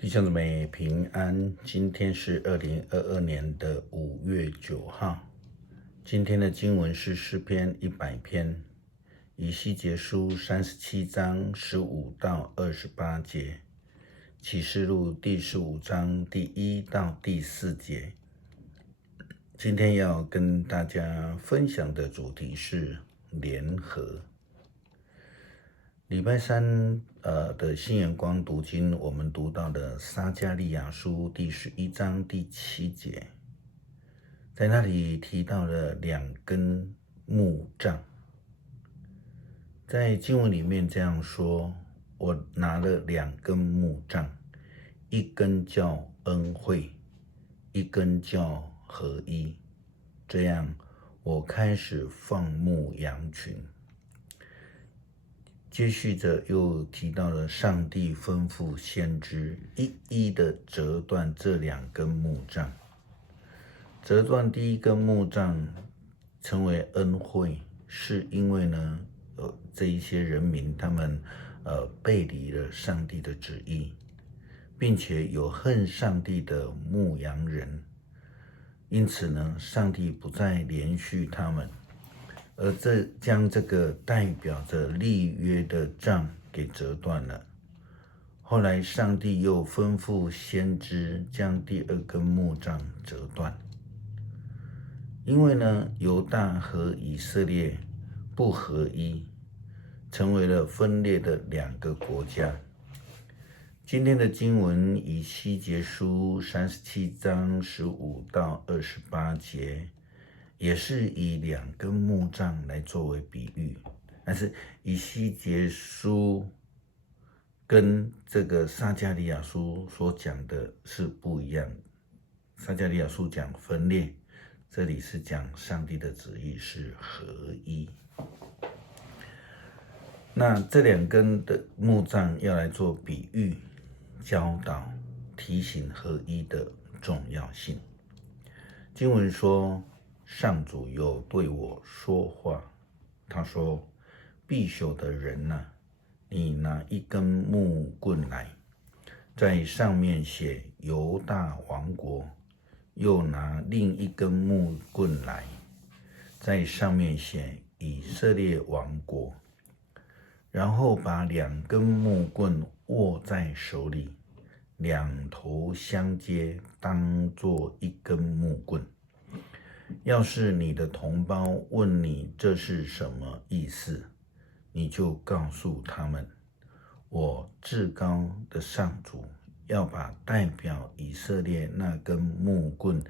弟兄姊妹平安，今天是2022年的5月9号。今天的经文是诗篇100篇，以西结书37章15到28节，启示录第15章第1到第4节。今天要跟大家分享的主题是联合。礼拜三的新眼光读经，我们读到的撒迦利亚书第11章第7节，在那里提到了2根木杖。在经文里面这样说：我拿了2根木杖，一根叫恩惠，一根叫合一，这样我开始放牧羊群。接续着又提到了上帝吩咐先知一一的折断这2根木杖。折断第1根木杖称为恩惠，是因为呢这一些人民他们背离了上帝的旨意，并且有恨上帝的牧羊人，因此呢上帝不再连续他们，而将这个代表着立约的杖给折断了。后来上帝又吩咐先知将第2根木杖折断，因为呢犹大和以色列不合一，成为了分裂的2个国家。今天的经文以西结书37章15到28节，也是以2根木杖来作为比喻，但是以西结书跟这个撒迦利亚书所讲的是不一样。撒迦利亚书讲分裂，这里是讲上帝的旨意是合一。那这2根的木杖要来做比喻、教导、提醒合一的重要性。经文说，上主有对我说话，他说：必朽的人啊，你拿1根木棍来，在上面写犹大王国，又拿另1根木棍来，在上面写以色列王国，然后把2根木棍握在手里，2头相接，当作1根木棍。要是你的同胞问你这是什么意思，你就告诉他们，我至高的上主要把代表以色列那根木棍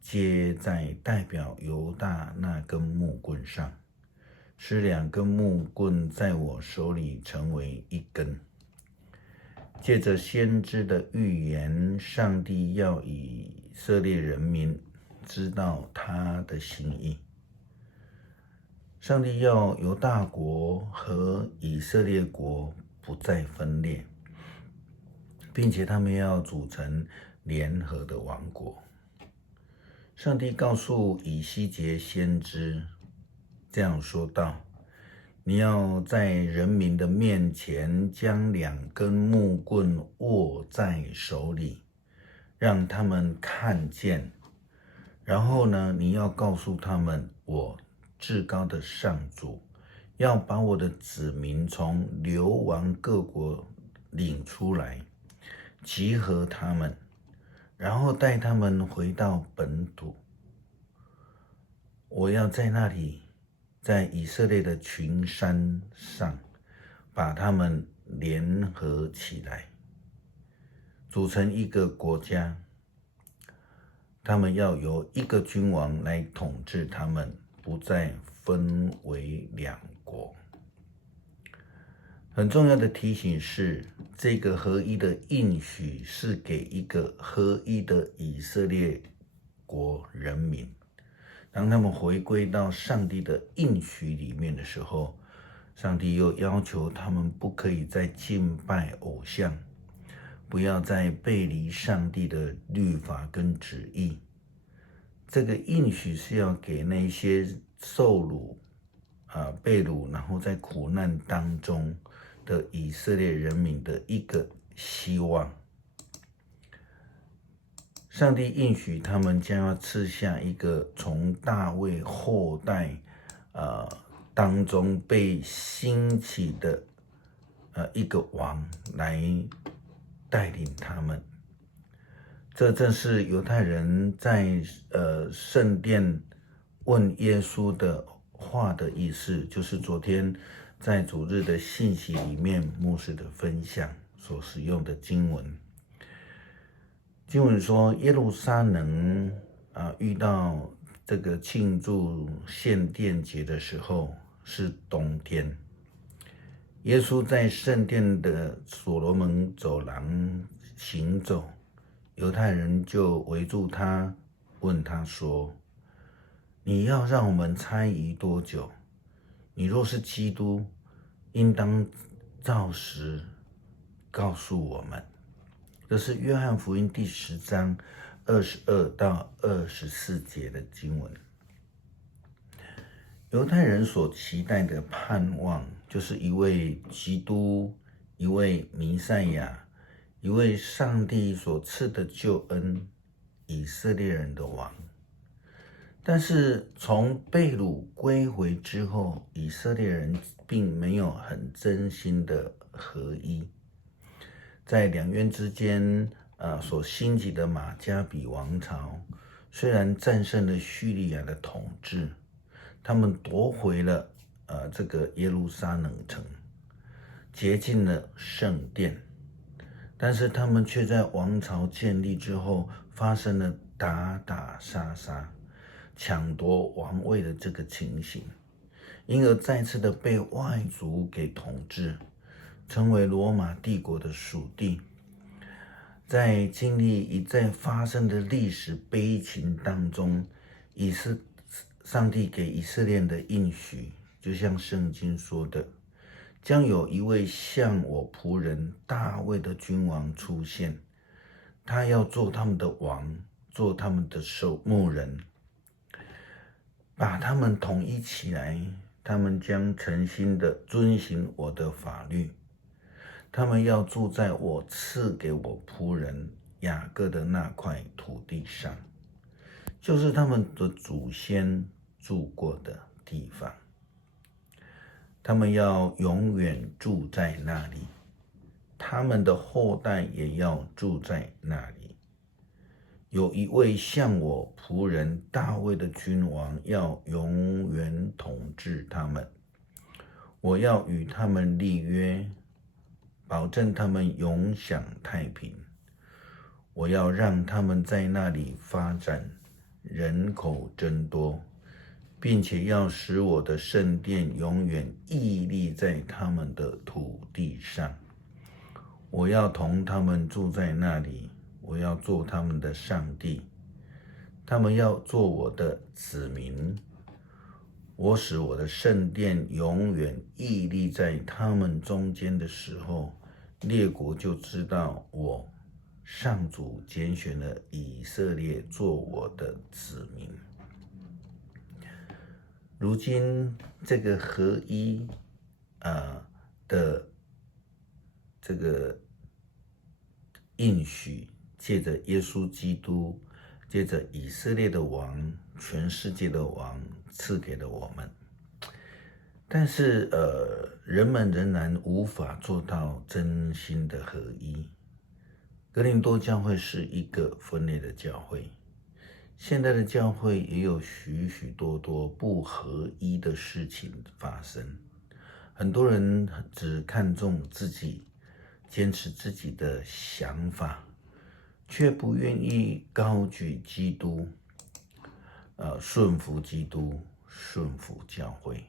接在代表犹大那根木棍上，使2根木棍在我手里成为1根。借着先知的预言，上帝要以色列人民知道他的心意。上帝要犹大国和以色列国不再分裂，并且他们要组成联合的王国。上帝告诉以西结先知这样说道：你要在人民的面前将2根木棍握在手里，让他们看见。然后呢，你要告诉他们，我至高的上主要把我的子民从流亡各国领出来，集合他们，然后带他们回到本土。我要在那里，在以色列的群山上，把他们联合起来，组成1个国家。他们要由1个君王来统治他们，不再分为2国。很重要的提醒是，这个合一的应许是给1个合一的以色列国人民。当他们回归到上帝的应许里面的时候，上帝又要求他们不可以再敬拜偶像，不要再背离上帝的律法跟旨意。这个应许是要给那些受掳被掳，然后在苦难当中的以色列人民的一个希望。上帝应许他们将要赐下一个从大卫后代当中被兴起的一个王来带领他们。这正是犹太人在圣殿问耶稣的话的意思，就是昨天在主日的信息里面牧师的分享所使用的经文。经文说，耶路撒冷遇到这个庆祝献殿节的时候是冬天。耶稣在圣殿的所罗门走廊行走，犹太人就围住他，问他说：“你要让我们猜疑多久？你若是基督，应当照实告诉我们。”这是约翰福音第10章22到24节的经文。犹太人所期待的盼望，就是一位基督，一位弥赛亚，一位上帝所赐的救恩，以色列人的王。但是从被掳归回之后，以色列人并没有很真心的合一。在两院之间所兴起的马加比王朝，虽然战胜了叙利亚的统治，他们夺回了这个耶路撒冷城，洁净了圣殿，但是他们却在王朝建立之后发生了打打杀杀、抢夺王位的这个情形，因而再次的被外族给统治，成为罗马帝国的属地。在经历一再发生的历史悲情当中，上帝给以色列的应许，就像圣经说的，将有一位像我仆人大卫的君王出现，他要做他们的王，做他们的守牧人，把他们统一起来。他们将诚心的遵行我的法律，他们要住在我赐给我仆人雅各的那块土地上，就是他们的祖先住过的地方。他们要永远住在那里，他们的后代也要住在那里。有一位像我仆人大卫的君王，要永远统治他们。我要与他们立约，保证他们永享太平。我要让他们在那里发展，人口增多，并且要使我的圣殿永远屹立在他们的土地上。我要同他们住在那里，我要做他们的上帝，他们要做我的子民。我使我的圣殿永远屹立在他们中间的时候，列国就知道我上主拣选了以色列做我的子民。如今这个合一的这个应许，借着耶稣基督，借着以色列的王，全世界的王赐给了我们。但是人们仍然无法做到真心的合一。哥林多教会是一个分裂的教会，现在的教会也有许许多多不合一的事情发生。很多人只看重自己，坚持自己的想法，却不愿意高举基督，顺服基督，顺服教会。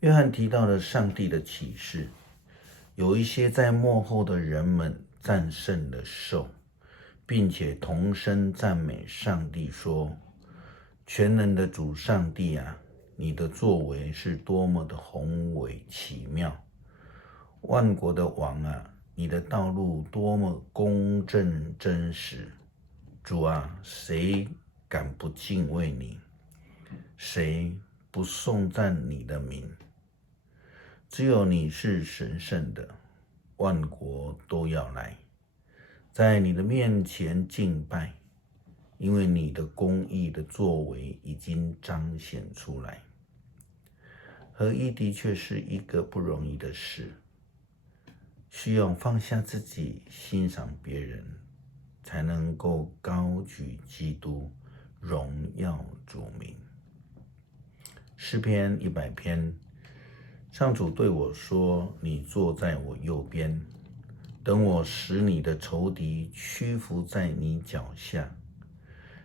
约翰提到了上帝的启示，有一些在末后的人们战胜了兽，并且同声赞美上帝说：全能的主上帝啊，你的作为是多么的宏伟奇妙！万国的王啊，你的道路多么公正真实！主啊，谁敢不敬畏你？谁不颂赞你的名？只有你是神圣的，万国都要来，在你的面前敬拜，因为你的公义的作为已经彰显出来。合一的确是一个不容易的事，需要放下自己，欣赏别人，才能够高举基督，荣耀主名。诗篇100篇，上主对我说：你坐在我右边，等我使你的仇敌屈服在你脚下。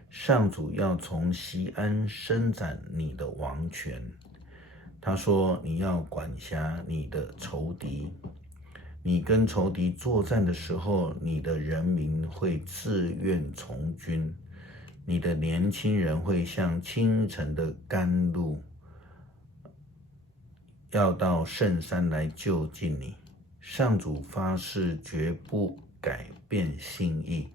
上主要从锡安伸展你的王权。他说：你要管辖你的仇敌，你跟仇敌作战的时候，你的人民会自愿从军，你的年轻人会像清晨的甘露，要到圣山来就近你。上主发誓绝不改变心意，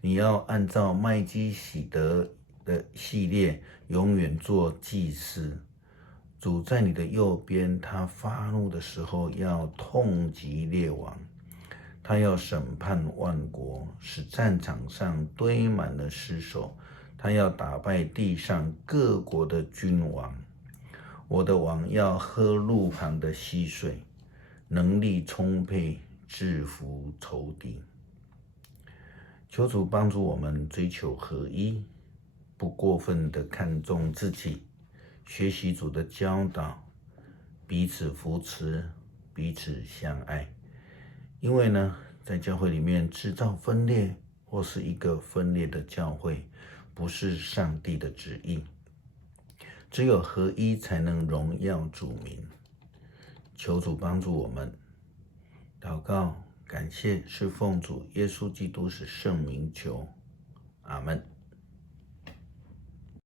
你要按照麦基洗德的系列永远做祭司。主在你的右边，他发怒的时候要痛击列王，他要审判万国，使战场上堆满了尸首，他要打败地上各国的君王。我的王要喝路旁的溪水，能力充沛，制服仇敌。求主帮助我们追求合一，不过分的看重自己，学习主的教导，彼此扶持，彼此相爱。因为呢，在教会里面制造分裂，或是一个分裂的教会，不是上帝的旨意。只有合一才能荣耀主名。求主帮助我们。祷告，感谢，是奉主耶稣基督是圣名求，阿们。